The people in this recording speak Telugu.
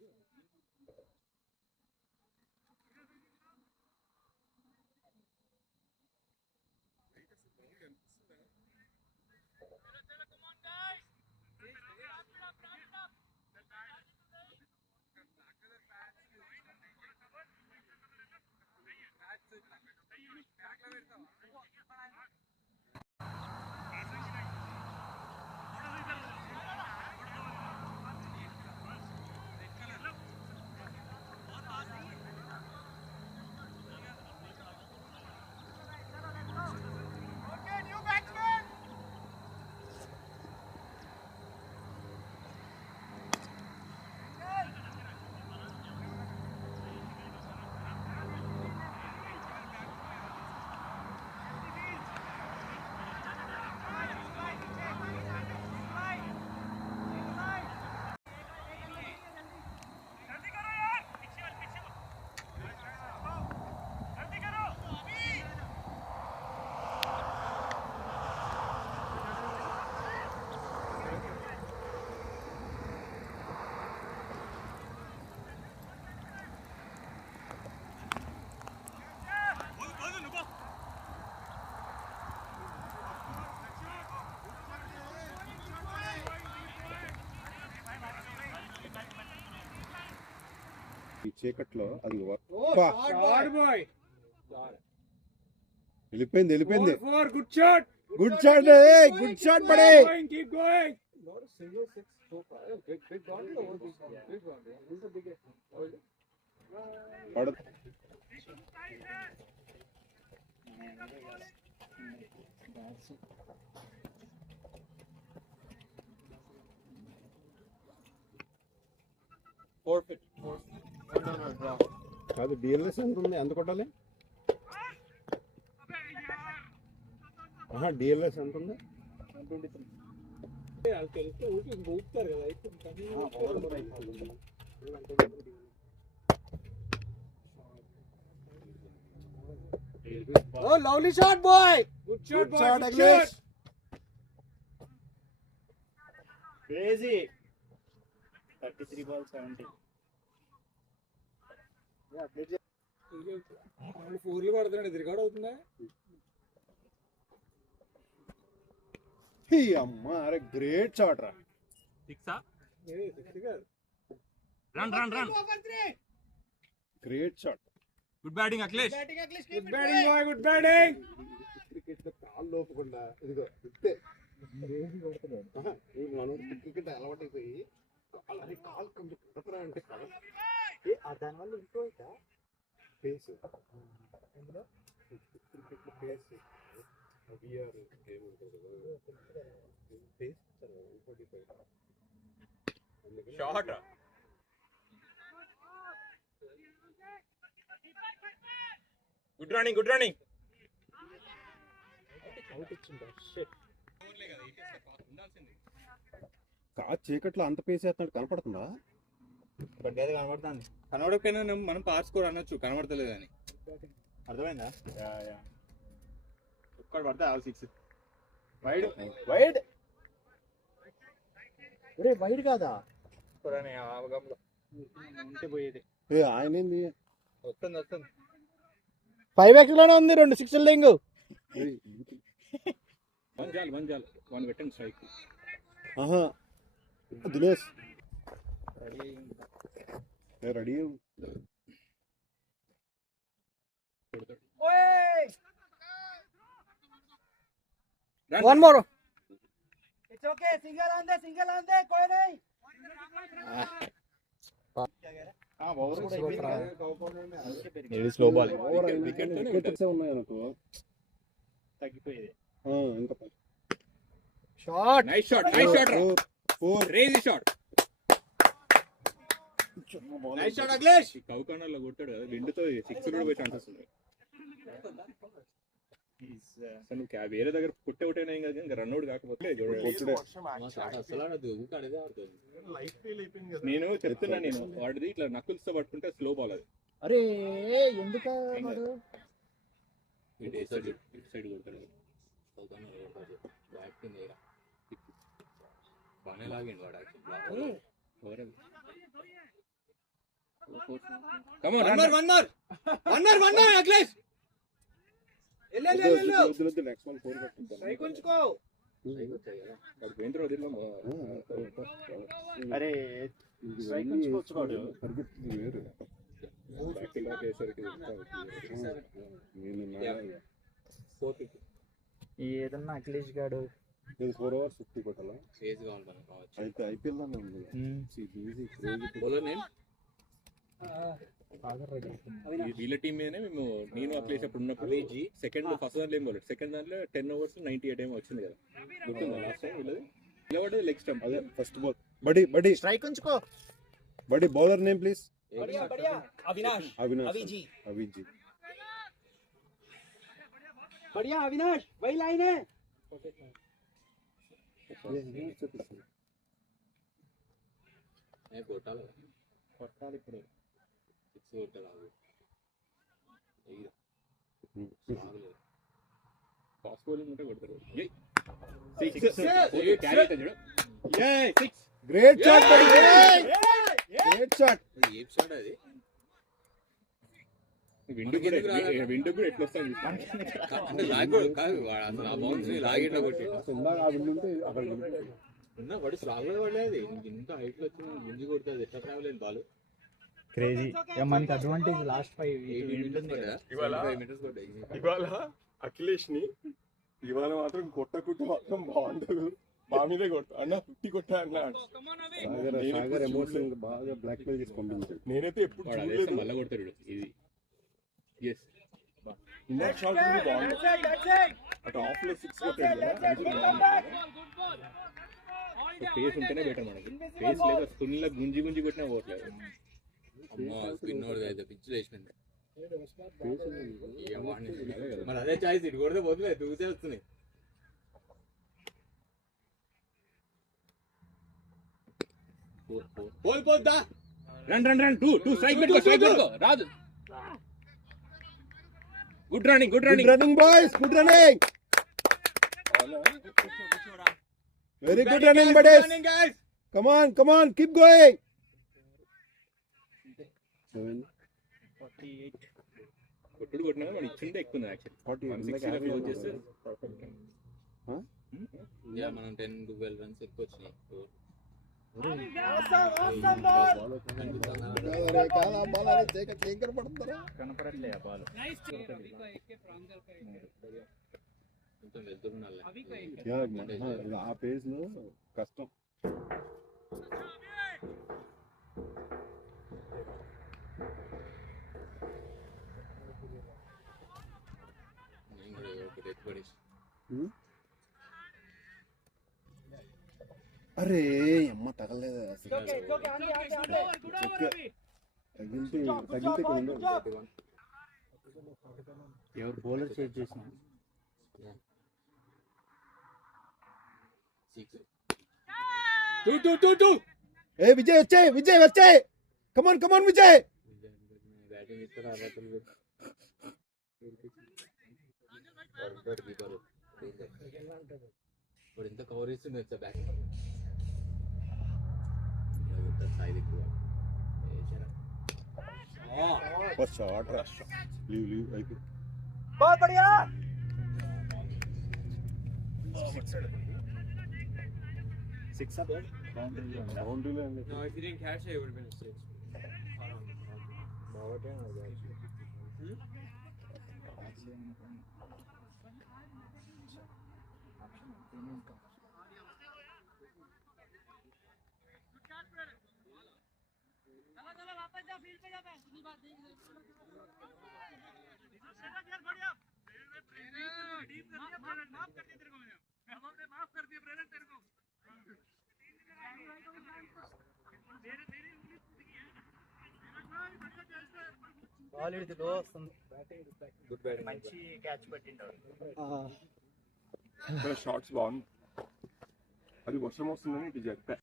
ఈ చీకట్లో అది వెళ్ళిపోయింది good shot good shot good shot పడే కాదు డిఎల్ఎస్ ఎంత ఉంది, ఎంత కొట్టాలి? డిఎల్ఎస్ ఎంత ఉంది? Oh, lovely shot, boy! Good shot, Good boy. shot, Good Agnes. shot. Crazy. 33 balls, 70. ఫోర్లు పడుతున్నాడు, ఎదురుగాడు అవుతుందా? అమ్మా అరే గ్రేట్ షాట్ రా. Run. Great shot. Good batting, Akhilesh. Good batting, boy. Good batting. Cricket లో కాళ్ళు లోపకుండా ఇదిగో ఇస్తే మనం క్రికెట్ అలవాటు అయిపోయి అలాగే కాలు కొంచెం కడపరా అంటే దానివల్ల ఇంకో ఫేస్ అందులో క్రికెట్ లో ఫేస్ విఆర్ గేమ్ ఉంటుంది కదా ఫేస్ షాట్. Good running. చీకట్లో అంత పేస్ వేస్తున్నాడు, కనపడుతుందా? కనబడుతుంది. కనబడకపోయినా మనం పాస్ స్కోర్ అనొచ్చు, కనబడతలేదు అని. అర్థమైందా? ఒక్కడ పడితే ఆల్ 6. వైడ్ వైడ్ కాదా? అవగంలో ఉంటే పోయేది. ఆయన ఏంది వస్తుంది 5x లోనే ఉంది, 2 6 లింగు. వన్ పెట్టండి strike. Dinesh ready. One more. It's okay. Single on there. कोई नहीं. స్లో బాల్ వికెట్స్ ఉన్నాయి అనుకో తగ్గిపోయేది. ఇంకా Shot. Nice shot crazy shot. Nice shot Akhilesh. కౌకర్నర్లో కొట్టాడు కదా, విండ్తో 6 కూడా పోయి ఛాన్సెస్ ఉన్నాయి. నువ్వు వేరే దగ్గర పుట్టే ఒకటైనా ఏం కదా, ఇంకా రన్అట్ కాకపోతే నేను చెప్తున్నా. నేను వాడిది ఇట్లా నక్కుల్స్తో పట్టుకుంటే స్లో బాల్ అది. అరే ఎందుకు సైడ్ కొడతాడు. బాగానే లాగండి వాడు. Come on, One run. more, Akhilesh. వెళ్ళు. Next one 4 కట్టుకుంటాను. స్ట్రైక్ ఉంచుకో. వాడు పోయిన తర్వాత వదిలేమో. అరే స్ట్రైక్ ఉంచుకోవచ్చు వాడు. పరిగెత్తుంది వేరు. Back-to-back వేసరికి ఏదన్నా అఖిలేష్ గాడు నేను 4 hours 50 కొట్టాలా? క్రేజ్ గా ఉంటాను కావచ్చు. అయితే ఐపీఎల్ లోనే ఉంది. బౌలర్ నేమ్ వీళ్ళ టీం మీదనే మేము నేను అఖిలేష్ అప్పుడు ఉన్నప్పుడు సెకండ్ ఫస్ట్ దాంట్లో ఏం బౌలర్ సెకండ్ దాంట్లో 10 overs 98 ఏమో వచ్చింది కదా గుర్తుందా లాస్ట్ టైం వీళ్ళది నిలబడేది లెగ్ స్టంప్ అదే ఫస్ట్ బాల్. బడి స్ట్రైక్ ఉంచుకో. Buddy bowler name please. Avinash Avinash. Aviji. बढ़िया अविनाश वही लाइन है కొట్టాలి ఇప్పుడు 6 కొట్టాలి ఫాస్ట్ బౌలింగ్ ఉంటే కొడతారు. గ్రేట్ షాట్ బడి. Great shot. ఏం షాట్ అది విండు కూడా ఎట్లా వస్తాను అంటే లాగోడు కాదు వాడు అసలు ఆ బౌన్స్ లాగేట్లా కొట్టి ఇందాక ఆ విండు ఉంటే అక్కడ ఉన్న వాడు స్లాగ్ పడలేదు ఇంత హైట్ లో వచ్చి గుంజి కొడుతుంది ఎట్లా ట్రావెల్ అయింది బాల్ క్రేజీ మనకి అడ్వాంటేజ్ లాస్ట్ 5 ఇవాళ అఖిలేష్ ని ఇవాళ మాత్రం కొట్టకుంటే మాత్రం బాగుండదు. మా మీదే కొట్ట అన్న 50 కొట్టా అన్నాడు. సాగర్ ఎమోషన్ బాగా బ్లాక్ మెయిల్ చేసి పంపించాడు. నేనైతే ఎప్పుడు చూడలేదు. మళ్ళా కొడతాడు ఇది ఎస్ ఇందాక షాట్ కూడా బాగుంది. అటు ఆఫ్ లో 6 కొట్టాడు కదా. ఫేస్ ఉంటేనే బెటర్ మనకి ఫేస్ లేదు స్పిన్ లో గుంజి కొట్టినా పోవట్లేదు. అమ్మో స్పిన్ అయితే పిచ్చి వేసిపోయింది. మరి అదే చాయిస్ ఇటు కొడితే పోతుంది దూసే వస్తుంది. పోదా రన్ 2 స్ట్రైక్ పెట్టుకో రాదు. Good running boys. Good running. Very good running buddies. Come on keep going. 7 కొట్టినా మనం ఇచ్చింటే ఎక్కువ యాక్చువల్లీ క్లోజ్ చేస్తే మనం 10-12 రన్స్ ఎక్కువ వచ్చినాయి. కనపడట్లే ఆ బాల్ కొంచెం వెళ్తున్నాను ఆ పేజ్ లో కష్టం. నేను కూడా ఒకటి ఎత్తుపడి అరే అమ్మ తగలేదు అసలు. తగిలితే ఎవరు బౌలర్ చేంజ్ చేసిన ఏ విజయ్ వచ్చాయి. కమాన్ విజయ్. బ్యాటింగ్ ఇస్తారా వాడు ఎంత కవర్ చేస్తుంది వచ్చా బ్యాక్ షాట్ లీవ్ అయితే बहुत बढ़िया सिक्स अब బౌండరీలో No, if you didn't catch it, it would have been a 6. Ball ఇది లో వస్తుంది Good batting. మంచి క్యాచ్ పట్టింటాడు షార్ట్స్ బాగుంది. అది వర్షం వస్తుందని ఇటు చెప్పా.